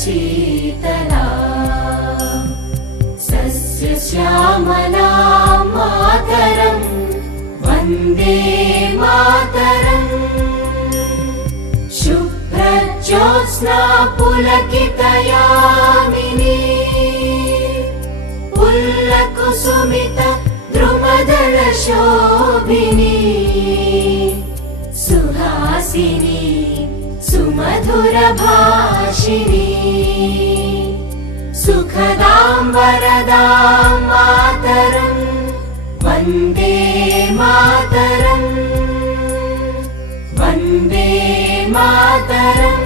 Sheetla सस्यश्यामला Mataram Vande Mataram शुभ्रज्योत्स्ना पुलकितयामिनी पुल्लकुसुमित द्रुमदलशोभिनी Suhasini सुमधुरभाषिणी सुखदां वरदां Mataram Vande Mataram Vande Mataram.